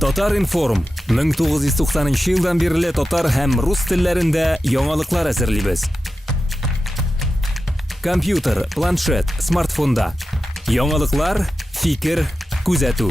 Татар информ 1990 елдан бері татар һәм рус телләрендә яңалыклар әзерлибез. Компьютер, планшет, смартфонда. Яңалыклар, фикер, күзәтү.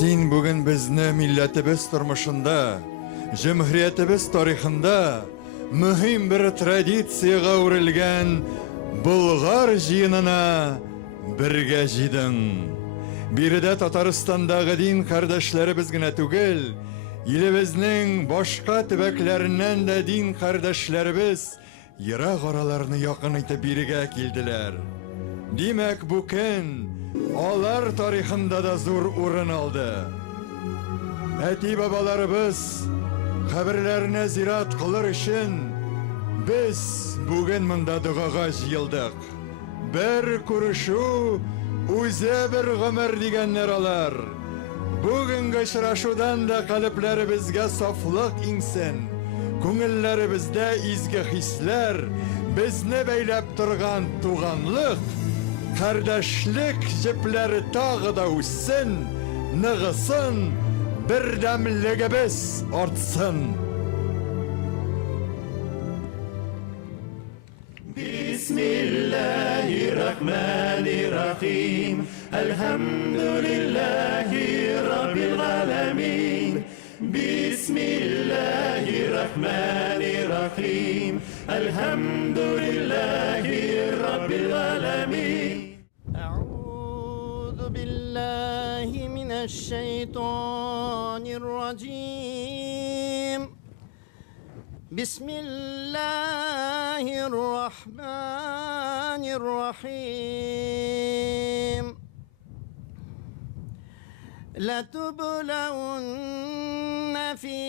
Син бүген безне милләтебез тормышында, җәмгыятебез тарихында мөһим бер традициягә үрелгән Болгар җыенына бергә җыйдың. Биредә Татарстандагы дин кардәшләребез генә түгел, илебезнең башка төбәкләреннән дә дин кардәшләребез ерак араларны якын итеп бирегә килделәр. Димәк, бу көн алар тарихында да зур урын алды. Әти бабаларыбыз каберләренә зират кылыр өчен без бүген монда дугага җыелдык. Бер күрешү үзе бер гомер дигәннәр алар. Бүгенге очрашудан да калепләребезгә сафлык иңсен. Күңелләребездә изге хисләр, безне бәйләп торган туганлык, кардәшлек җепләре тагы да үссен, ныгысын, бердәмлегебез артсын. Бисмиллаһир-рахманир-рахим. Әлхәмдүлиллаһи раббил аламин. Бисмиллаһир-рахманир-рахим. Әлхәмдүлиллаһи раббил аламин. أعوذ بالله من الشيطان الرجيم. بسم الله الرحمن الرحيم. لتبلون في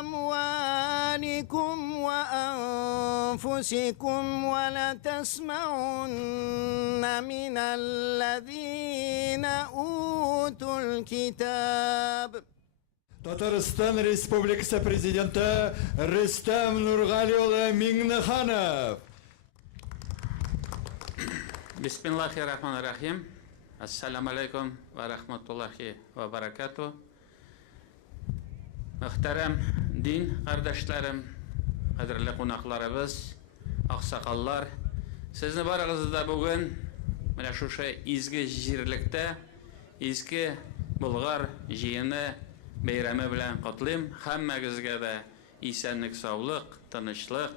أموالكم وأنفسكم ولتسمعن من الذين أوتوا الكتاب. Татарстан Республикасы президенты Рөстәм Нургали улы Миңнеханов. Бисмиллахир-рахманир-рахим. Ассаламу алейкум ва рахматуллахи ва баракату. Мөхтәрәм дин кардәшләрем, кадерле кунакларыбыз, аксакаллар, сезне барыгызны да бүген менә шушы изге җирлектә, изге Болгар җыены бәйрәме белән котлыйм. Һәммәгезгә дә исәнлек, саулык, тынычлык,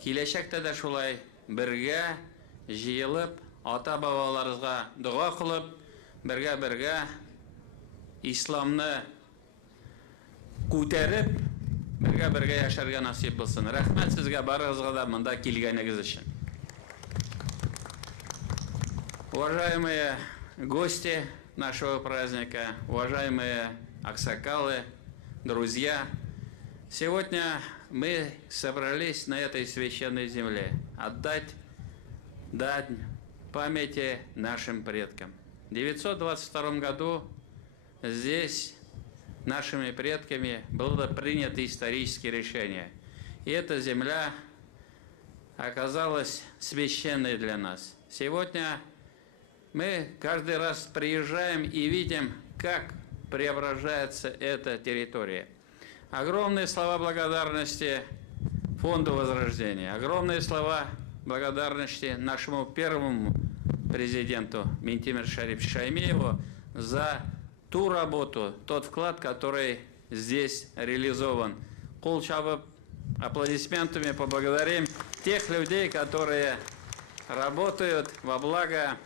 киләчәктә дә шулай бергә җыелып, ата-бабаларыбызга дуа кылып, бергә исламны күтәреп, бергә яшәргә насип булсын. Рәхмәт сезгә барыгызга да монда килгәнегез өчен. Уважаемые гости нашего праздника, уважаемые аксакалы, друзья, сегодня мы собрались на этой священной земле отдать дань памяти нашим предкам. В 922 году здесь нашими предками было принято историческое решение. И эта земля оказалась священной для нас. Сегодня мы каждый раз приезжаем и видим, как преображается эта территория. Огромные слова благодарности Фонду Возрождения, огромные слова благодарности нашему первому президенту Минтимир Шариповичу Шаймиеву за ту работу, тот вклад, который здесь реализован. Кул чабып, аплодисментами поблагодарим тех людей, которые работают во благо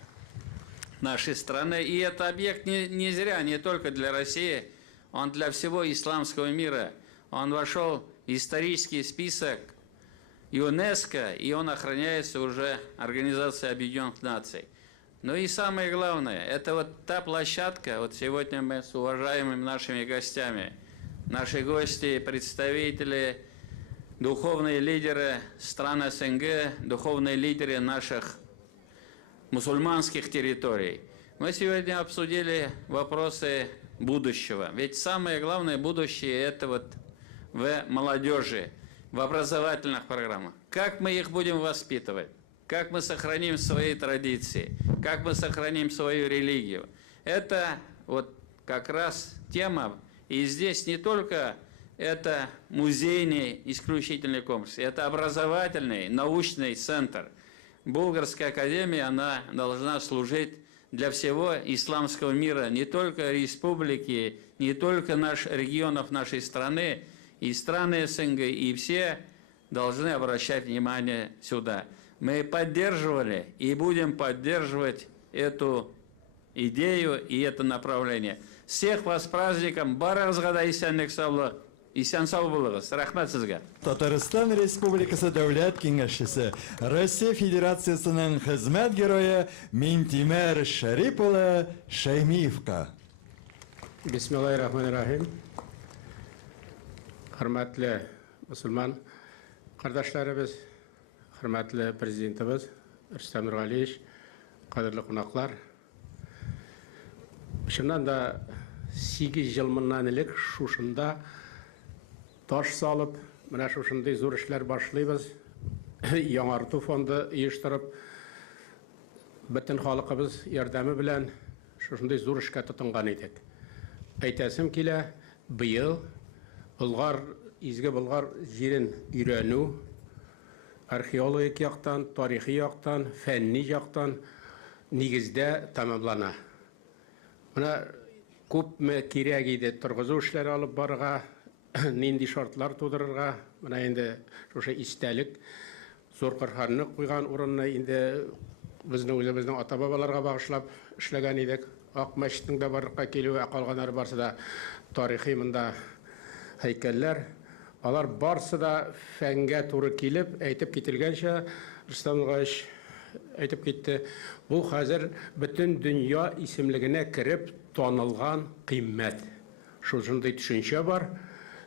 нашей страны. И это объект не зря, не только для России, он для всего исламского мира. Он вошел в исторический список ЮНЕСКО, и он охраняется уже Организацией Объединенных Наций. Ну и самое главное, это вот та площадка, вот сегодня мы с уважаемыми нашими гостями, наши гости, представители, духовные лидеры стран СНГ, духовные лидеры наших мусульманских территорий. Мы сегодня обсудили вопросы будущего. Ведь самое главное будущее – это вот в молодежи, в образовательных программах. Как мы их будем воспитывать? Как мы сохраним свои традиции? Как мы сохраним свою религию? Это вот как раз тема. И здесь не только это музейный исключительный комплекс, это образовательный, научный центр. Болгарская академия, она должна служить для всего исламского мира, не только республики, не только регионов нашей страны, и страны СНГ, и все должны обращать внимание сюда. Мы поддерживали и будем поддерживать эту идею и это направление. Всех вас с праздником! Барыңызға да исәнлек саулық! Исән сау булыгыз! Рахмәт сезгә! Татарстан Республикасы Дәүләт Киңәшчесе, Россия Федерациясының хезмәт герое Минтимер Шәрип улы Шәймиевка. Бисмиллахир-рахманир-рахим. Hürmetli Müslüman kardeşlerimiz, hürmetli prezidentimiz Rüstem Nurgaliyev, kadirli konaklar. Şundan da 8 yıl bundan ilk şuşunda taş salıp, mana şuşunda zor işler başlayız. Yanartı fondu uyuşturup, bütün halkımız yardımı bilen şuşunda zor işe tutungan idik. Aytasım kile, bu yıl Bulgar, izge Bulgar jirin үйрәнү, arxeologik яктан, тарихи яктан, фәнни яктан нигездә тәмамлана. Менә күпме кирәк иде торгызу эшләре алып барырга, нинди шартлар тудырырга, менә инде шушы истәлек зур кырханны куйган урынны инде безнең үзебезнең ата-бабаларга багышлап эшләгән идек. Ак мәчетнең дә барлыкка килүе, калганнары барсы да тарихи монда heykəller, алар барсы да фәнгә туры килеп, әйтеп кителгәнчә, Рөстәм Нургалиев әйтеп китте, бу хәзер бөтен дөнья исемлегенә кереп танылган кыйммәт. Шушындай төшенчә бар.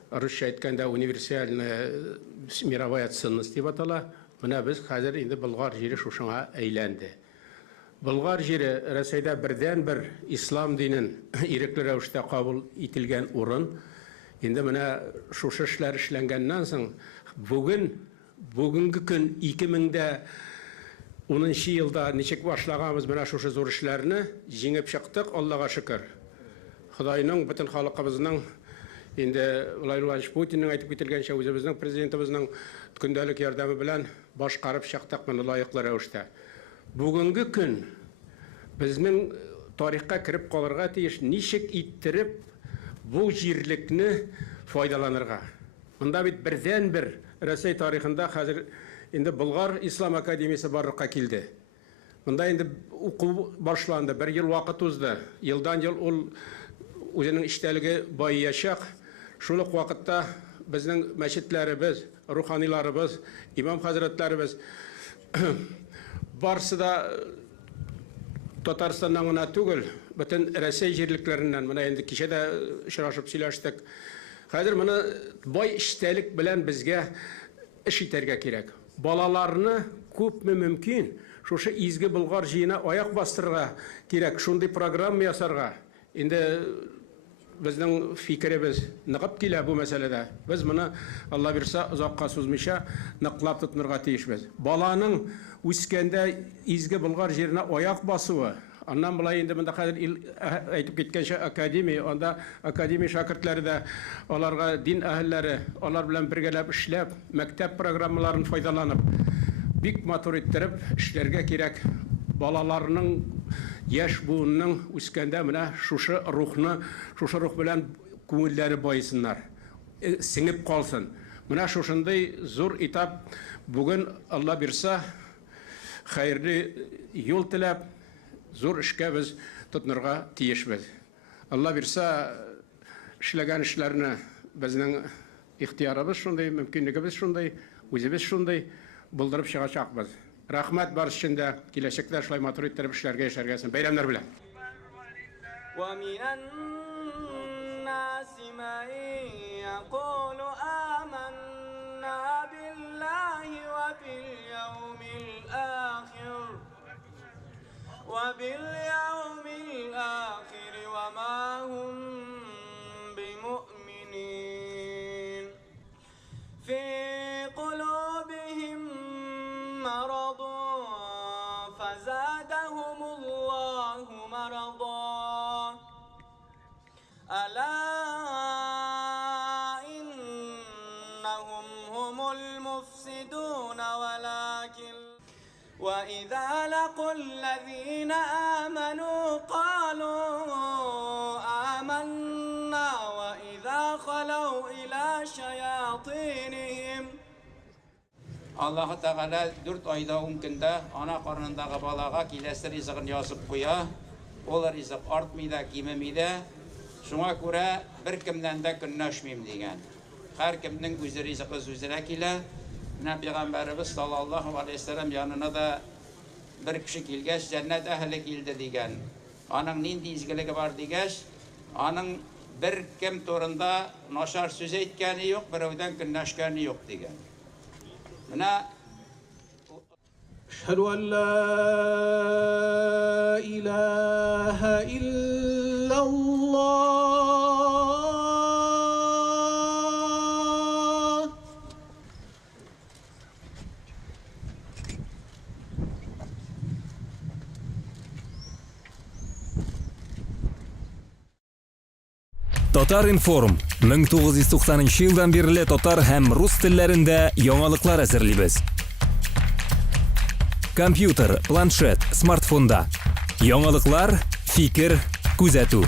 Русча әйткәндә универсальная мировая ценность дип атала. Менә без хәзер инде Болгар җире шушыңа әйләнде. Болгар җире Рәсәйдә бердән-бер ислам динен ирекле рәвештә кабул ителгән урын. Инде менә шушы эшләр эшләнгәннән соң бүгенге көн 2010 елда ничек башлаганбыз менә шушы зур эшләрне җиңеп чыктык, Аллага шөкер. Худайның бөтен халкыбызның инде Владимир Путинның әйтеп китергәнчә үзебезнең президентыбызның көндәлек ярдәме белән башкарып чыктык моны лаеклы рәвештә. Бүгенге көн безнең тарихка кирип калырга тиеш ничек иттереп bu җирлекне файдаланырга. Монда бит бердән-бер Россия тарихында хәзер инде Болгар Ислам академиясе барлыкка килде. Монда инде уку башланды, 1 ел вакыт узды. Елдан-ел ул үзенең иштәлеге байыячак. Шул ук вакытта безнең мәчетләребез, руханиларыбыз, имам хәзрәтләребез барсы да Татарстаннан гына түгел, бөтен Россия җирлекләреннән менә инде кичә дә очрашып сөйләштек. Хәзер моны бай иштәлек белән безгә эш итәргә кирәк. Балаларны күпме мөмкин шушы изге Болгар җыена аяк бастырырга кирәк, шундый программа ясарга. Инде безнең фикеребез ныгып килә бу мәсьәләдә. Без моны Алла бирсә озакка сузмыйча ныклап тотынырга тиешбез. Баланың үскәндә изге Болгар җиренә аяк басуы, аннан булай инде монда хәзер әйтеп киткәнчә академия, анда академия шәкертләре дә аларга дин әһелләре, алар белән бергәләп эшләп, мәктәп программаларын файдаланып, бик матур иттереп эшләргә кирәк. Балаларның яшь буынның үскәндә менә шушы рух белән күңелләре байысыннар, сеңеп калсын. Менә шушындай зур этап бүген Алла бирсә хәерле юл теләп зур эшкә без тотынырга тиешбез. Алла бирсә эшләгән эшләрне безнең ихтиярыбыз шундый, мөмкинлегебез шундый, Үзебез шундай булдырып чыгачакбыз. Рахмат барысы өчен дә киләчәктә шулай матур иттереп эшләргә яшәргәсен. Бәйрәмнәр белән. ومن الناس من يقول آمنا بالله وباليوم الآخر وما هم بمؤمنين في قلوبهم مرض فزادهم الله مرضا ألا إنهم هم المفسدون وإذا لقوا الذين آمنوا قالوا آمنا وإذا خلوا إلى شياطينهم Allah Teala 4 ayda 10 günde ana karnındaki balağa kilesi rızkını yazıp koya. Olar rızık artmaydı, kimemiydi. Şuna göre bir kimden de günnaşmayım diyen. Her kimden güzel rızkı üzere kile. Peygamberimiz sallallahu aleyhi ve sellem yanına da bir kişi kilgeç cennet ehli kildi diyen. Anın nindi izgiligi var digeç. Anın bir kim torunda naşar söz etkeni yok, birevden günnaşkeni yok diyen. أشهد أن لا إله إلا الله Татар информ 1990 yıldan beri татар һәм рус телләрендә яңалыклар әзерлибез. Компьютер, планшет, смартфонда. Яңалыклар, фикер, күзәтү.